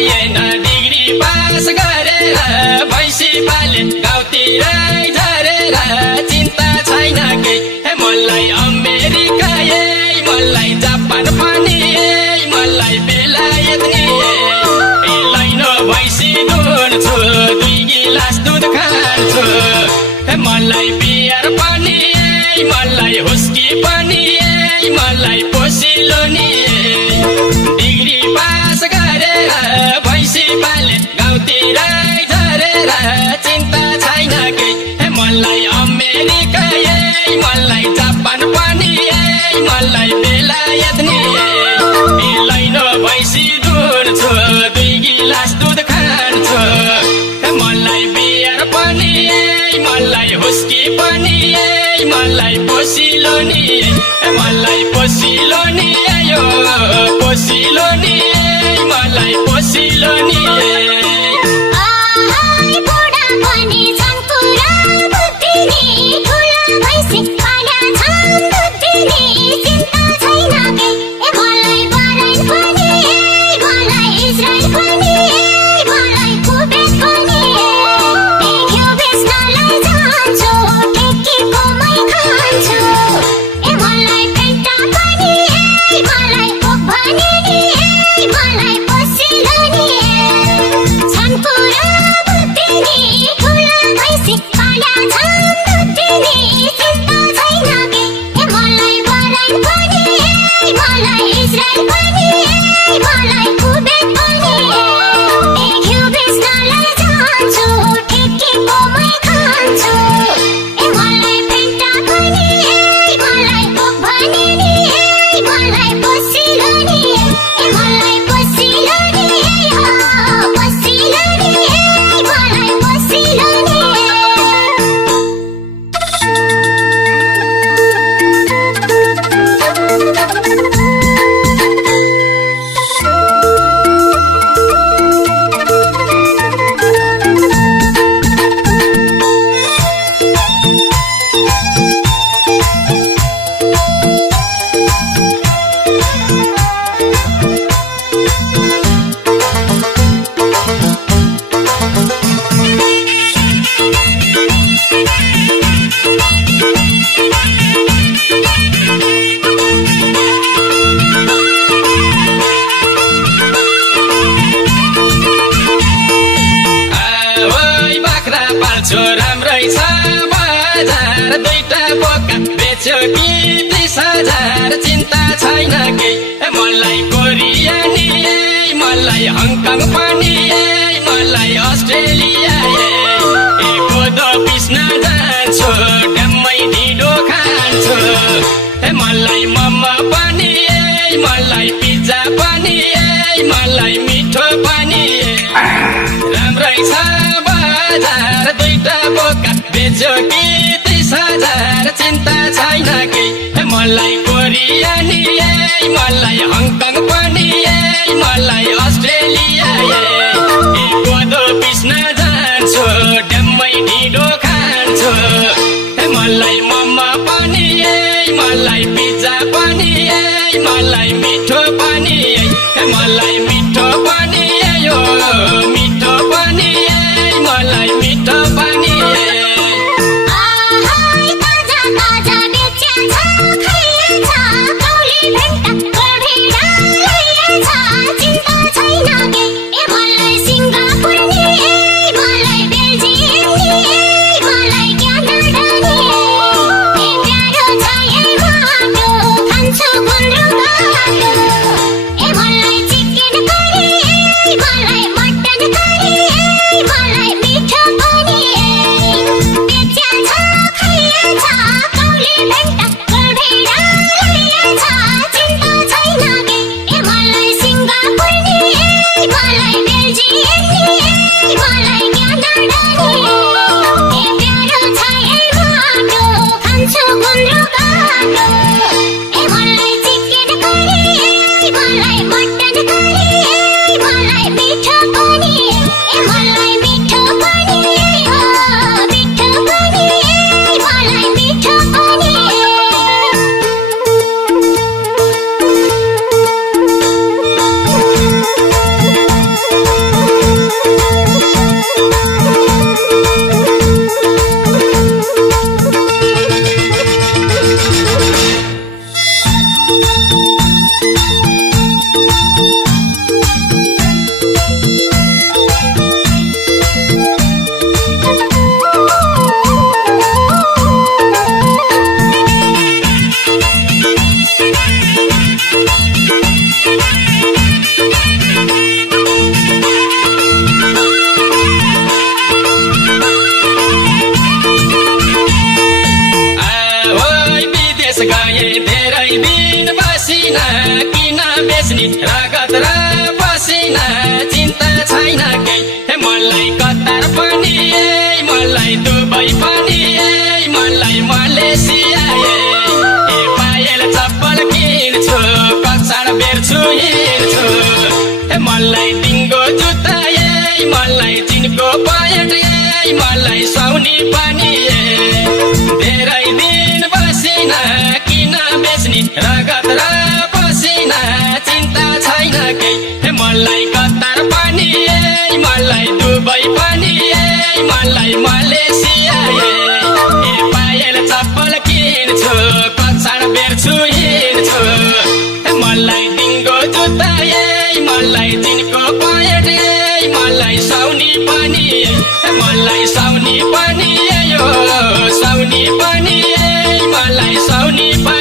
पाइएन degree pass गरेर भैँसी पाले गाउँतिरै झरेर चिन्ता छैन केही मलाई अमेरिका मलाई जापान पनि मलाई बेलायत नि लैनो भैँसी दुन्छु 2 गिलास दुध खान्छु मलाई बियर पनि मलाई हुस्की पनि मलाई पोसिलो नि डिग्री पास गरेर भैँसी पाले गाउँतिरै झरेर चिन्ता छैन केही मलाई अमेरिका मलाई जापान पनि मलाई बेलायत नि लैनो भैँसी दुन्छु 2 गिलास दुध खान्छु मलाई बियर पनि मलाई हुस्की पनि मलाई पोसिलो नि मलाई पोसिलो नि यो पोसिलो नि मलाई पोसिलो नि राम्रै छ बजार 2टा बोका बेच्यो कि 30,000 चिन्ता छैन केही मलाई कोरियानी मलाई हङकङ पनि मलाई अस्ट्रेलिया कोदो पिस्न जान्छु ड्याम्मै ढिँडो खान्छु मलाई मोमो पनि मलाई पिज्जा पनि मलाई मिठो पनि राम्रै छ बजार 2टा बोका बेच्यो कि 30,000 चिन्ता छैन केही मलाई कोरियानी मलाई हङकङ पनि मलाई अस्ट्रेलिया कोदो पिस्न जान्छु ड्याम्मै ढिँडो खान्छु मलाई मोमो पनि मलाई पिज्जा पनि मलाई मिठो पनि मलाई मिठो पनि यो मिठो पनि मलाई मिठो पनि बेच्ने रगत र पसिना चिन्ता छैन केही मलाई कतार पनि मलाई दुबई पनि मलाई मलेसिया पायल चप्पल किन्छु कक्षाड बेर्छु हिँड्छु मलाई डिङ्गो जुत्ता मलाई चिनको पायट मलाई साउनी पनि धेरै दिन बसिन किन बेच्ने रगत र पसिना चिन्ता छैन केही मलाई कतार पनि मलाई दुबई पनि मलाई मलेसिया पायल चप्पल किन्छु कक्षाड बेर्छु हिँड्छु मलाई डिङ्गो जुत्ता मलाई चिनको पायट मलाई साउनी पनि मलाई साउनी पनि यो साउनी पनि मलाई साउनी पनि